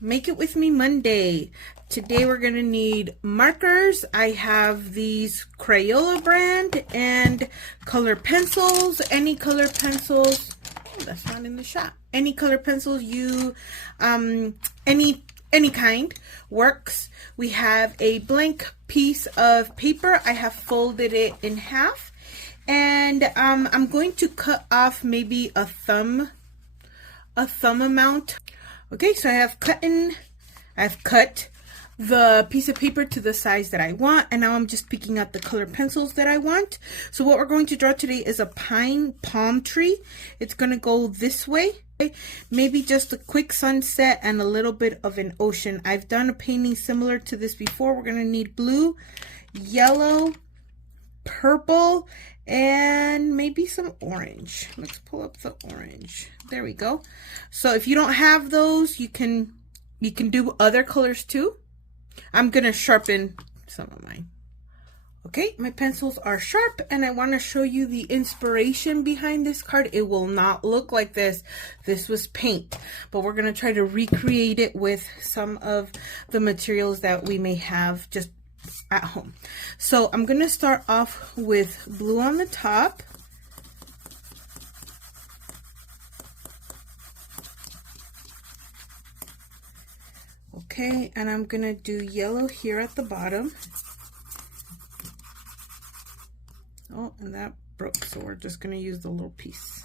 Make It With Me Monday. Today we're going to need markers. I have these Crayola brand and color pencils. Any color pencils. Oh, that's not in the shop. Any color pencils you, any kind works. We have a blank piece of paper. I have folded it in half. And I'm going to cut off maybe a thumb amount. Okay, so I've cut the piece of paper to the size that I want, and now I'm just picking out the color pencils that I want. So what we're going to draw today is a pine palm tree. It's going to go this way. Maybe just a quick sunset and a little bit of an ocean. I've done a painting similar to this before. We're going to need blue, yellow, purple, and maybe some orange. Let's pull up the orange. There we go. So if you don't have those, you can do other colors too. I'm gonna sharpen some of mine. Okay, my pencils are sharp, and I want to show you the inspiration behind this card. It will not look like this. This was paint, but we're gonna try to recreate it with some of the materials that we may have just at home. So I'm going to start off with blue on the top. Okay, and I'm going to do yellow here at the bottom. Oh, and that broke, so we're just going to use the little piece.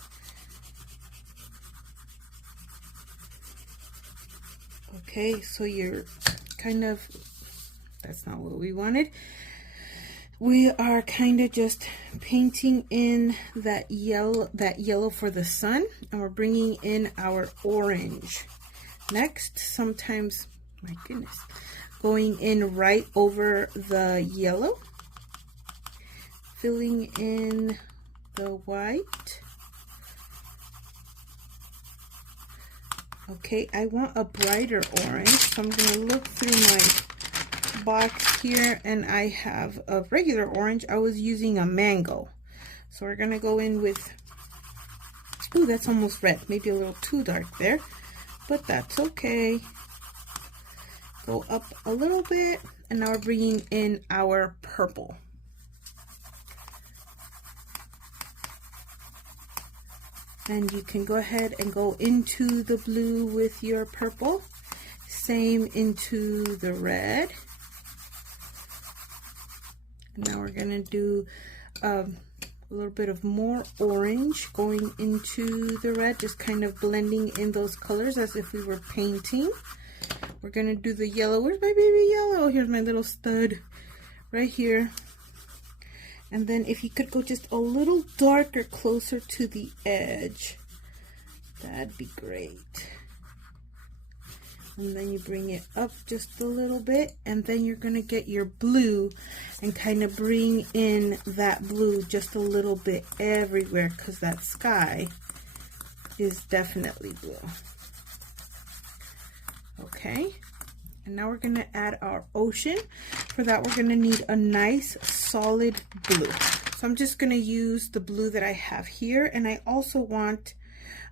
Okay, so you're kind of, that's not what we wanted. We are kind of just painting in that yellow for the sun, and we're bringing in our orange. Next, sometimes, my goodness, going in right over the yellow, filling in the white. Okay, I want a brighter orange, so I'm going to look through my box here, and I have a regular orange. I was using a mango, so we're gonna go in with, ooh, that's almost red, maybe a little too dark there, but that's okay. Go up a little bit, and now we're bringing in our purple. And you can go ahead and go into the blue with your purple, same into the red. Now we're going to do a little bit of more orange going into the red, just kind of blending in those colors as if we were painting. We're going to do the yellow. Where's my baby yellow? Here's my little stud right here. And then if you could go just a little darker, closer to the edge, that'd be great. And then you bring it up just a little bit, and then you're going to get your blue and kind of bring in that blue just a little bit everywhere, because that sky is definitely blue. Okay, and now we're going to add our ocean. For that, we're going to need a nice solid blue. So I'm just going to use the blue that I have here, and I also want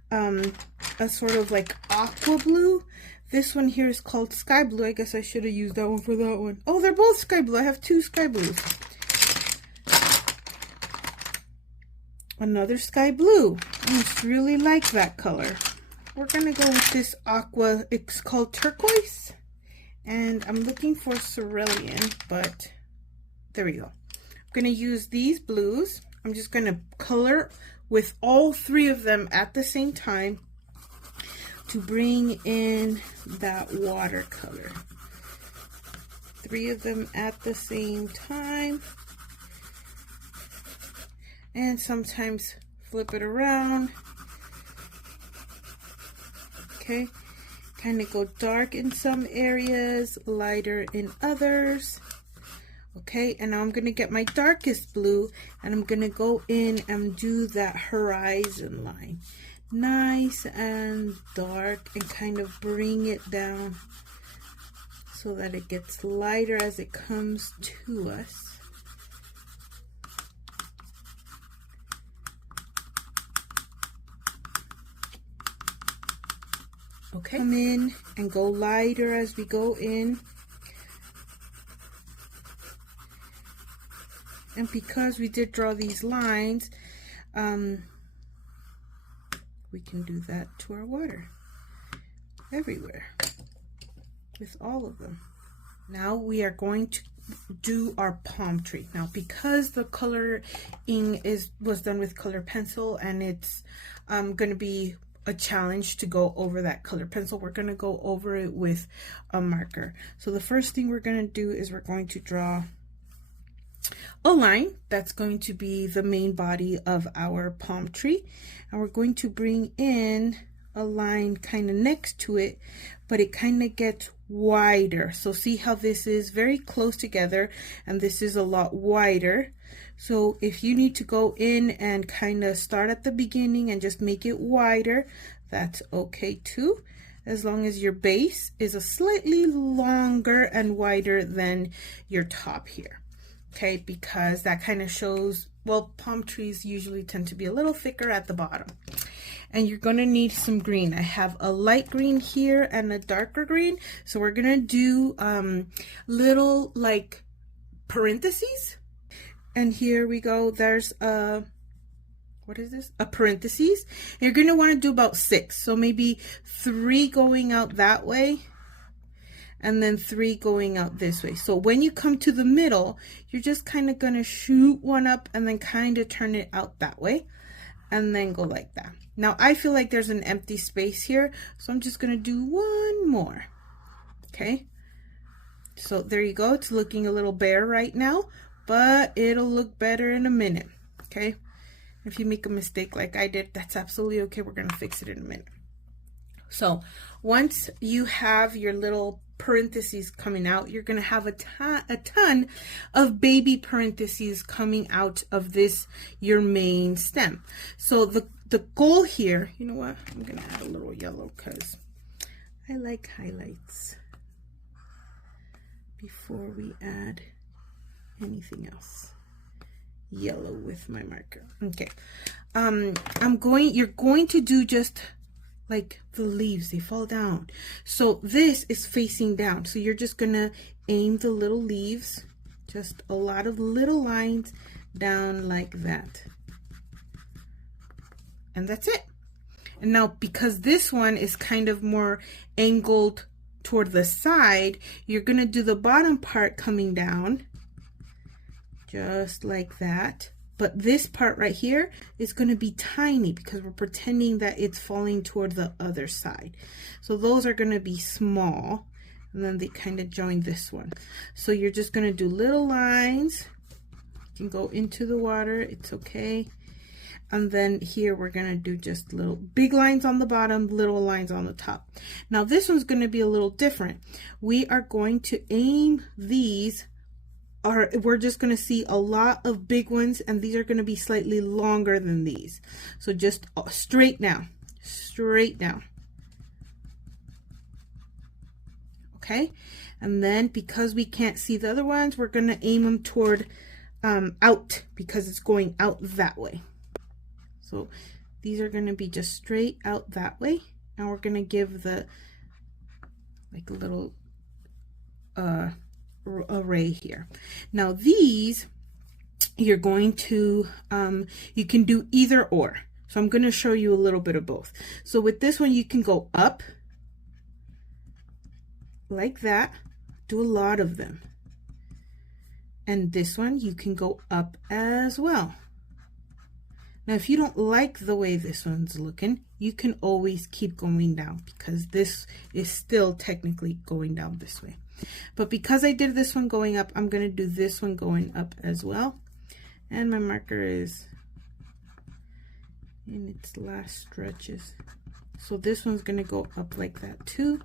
a sort of like aqua blue. This one here is called sky blue. I guess I should have used that one for that one. Oh, they're both sky blue. I have two sky blues. Another sky blue. I just really like that color. We're going to go with this aqua. It's called turquoise. And I'm looking for cerulean, but there we go. I'm going to use these blues. I'm just going to color with all three of them at the same time to bring in that watercolor. Three of them at the same time. And sometimes flip it around. Okay, kind of go dark in some areas, lighter in others. Okay, and now I'm going to get my darkest blue, and I'm going to go in and do that horizon line. Nice and dark, and kind of bring it down so that it gets lighter as it comes to us. Okay, come in and go lighter as we go in. And because we did draw these lines, we can do that to our water everywhere with all of them. Now we are going to do our palm tree. Now because the coloring was done with color pencil, and it's going to be a challenge to go over that color pencil, we're going to go over it with a marker. So the first thing we're going to do is we're going to draw a line that's going to be the main body of our palm tree, and we're going to bring in a line kind of next to it, but it kind of gets wider. So see how this is very close together and this is a lot wider. So if you need to go in and kind of start at the beginning and just make it wider, that's okay too, as long as your base is a slightly longer and wider than your top here. Okay, because that kind of shows, well, palm trees usually tend to be a little thicker at the bottom. And you're going to need some green. I have a light green here and a darker green. So we're going to do little like parentheses. And here we go. There's a, what is this? A parentheses. And you're going to want to do about 6. So maybe 3 going out that way, and then 3 going out this way. So when you come to the middle, you're just kind of going to shoot one up and then kind of turn it out that way, and then go like that. Now I feel like there's an empty space here, so I'm just going to do one more. Okay, so there you go. It's looking a little bare right now, but it'll look better in a minute. Okay, if you make a mistake like I did, that's absolutely okay. We're going to fix it in a minute. So once you have your little parentheses coming out, you're going to have a ton of baby parentheses coming out of this, your main stem. So the goal here, you know what, I'm going to add a little yellow because I like highlights before we add anything else. Yellow with my marker. Okay, you're going to do just like the leaves, they fall down. So this is facing down. So you're just gonna aim the little leaves, just a lot of little lines down like that. And that's it. And now because this one is kind of more angled toward the side, you're gonna do the bottom part coming down just like that. But this part right here is going to be tiny because we're pretending that it's falling toward the other side. So those are going to be small, and then they kind of join this one. So you're just going to do little lines. You can go into the water, it's okay. And then here we're going to do just little big lines on the bottom, little lines on the top. Now this one's going to be a little different. We are going to aim these, or we're just going to see a lot of big ones, and these are going to be slightly longer than these. So just straight down, straight down. Okay, and then because we can't see the other ones, we're going to aim them toward out, because it's going out that way. So these are going to be just straight out that way, and we're going to give the like a little array here. Now these, you're going to you can do either or, so I'm going to show you a little bit of both. So with this one you can go up like that, do a lot of them, and this one you can go up as well. Now if you don't like the way this one's looking, you can always keep going down, because this is still technically going down this way. But because I did this one going up, I'm going to do this one going up as well. And my marker is in its last stretches. So this one's going to go up like that too.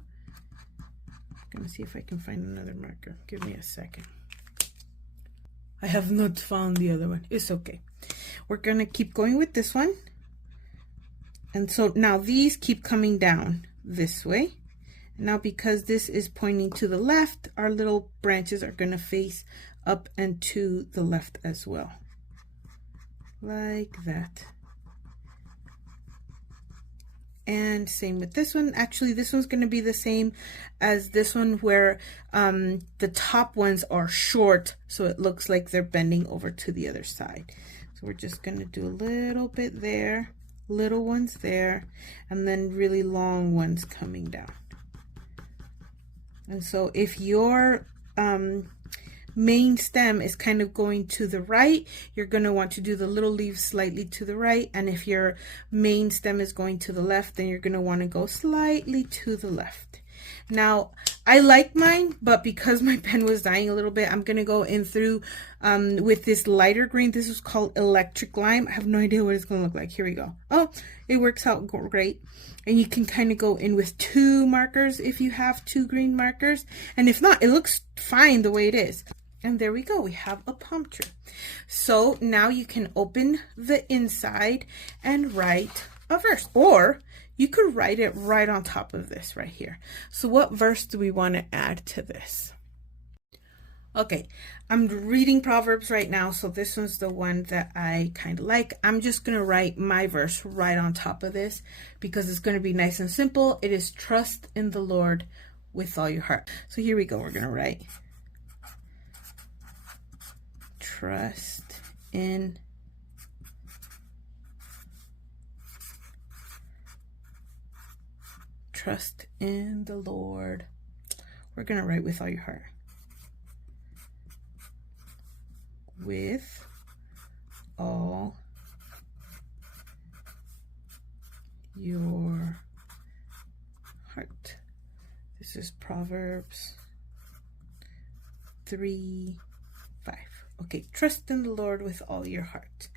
I'm going to see if I can find another marker. Give me a second. I have not found the other one. It's okay. We're going to keep going with this one. And so now these keep coming down this way. Now because this is pointing to the left, our little branches are going to face up and to the left as well. Like that. And same with this one. Actually, this one's going to be the same as this one, where the top ones are short, so it looks like they're bending over to the other side. So we're just going to do a little bit there, little ones there, and then really long ones coming down. And so if your main stem is kind of going to the right, you're going to want to do the little leaves slightly to the right. And if your main stem is going to the left, then you're going to want to go slightly to the left. Now, I like mine, but because my pen was dying a little bit, I'm going to go in through with this lighter green. This is called Electric Lime. I have no idea what it's going to look like. Here we go. Oh, it works out great. And you can kind of go in with 2 markers if you have 2 green markers. And if not, it looks fine the way it is. And there we go, we have a palm tree. So now you can open the inside and write a verse, or you could write it right on top of this right here. So what verse do we want to add to this? Okay, I'm reading Proverbs right now, so this one's the one that I kind of like. I'm just going to write my verse right on top of this because it's going to be nice and simple. It is trust in the Lord with all your heart. So here we go, we're going to write trust in the Lord. We're going to write with all your heart. With all your heart. This is Proverbs 3:5. Okay, trust in the Lord with all your heart.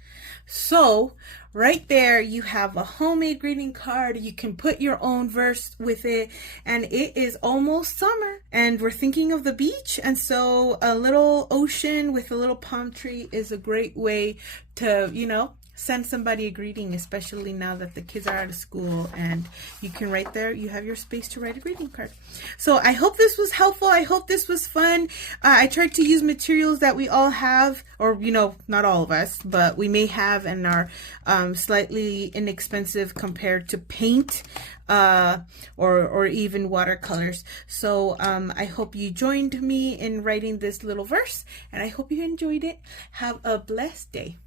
So right there you have a homemade greeting card. You can put your own verse with it, and it is almost summer and we're thinking of the beach, and so a little ocean with a little palm tree is a great way to, you know, send somebody a greeting, especially now that the kids are out of school, and you can write there, you have your space to write a greeting card. So I hope this was helpful. I hope this was fun. I tried to use materials that we all have, or, you know, not all of us, but we may have and are slightly inexpensive compared to paint or even watercolors. So I hope you joined me in writing this little verse, and I hope you enjoyed it. Have a blessed day.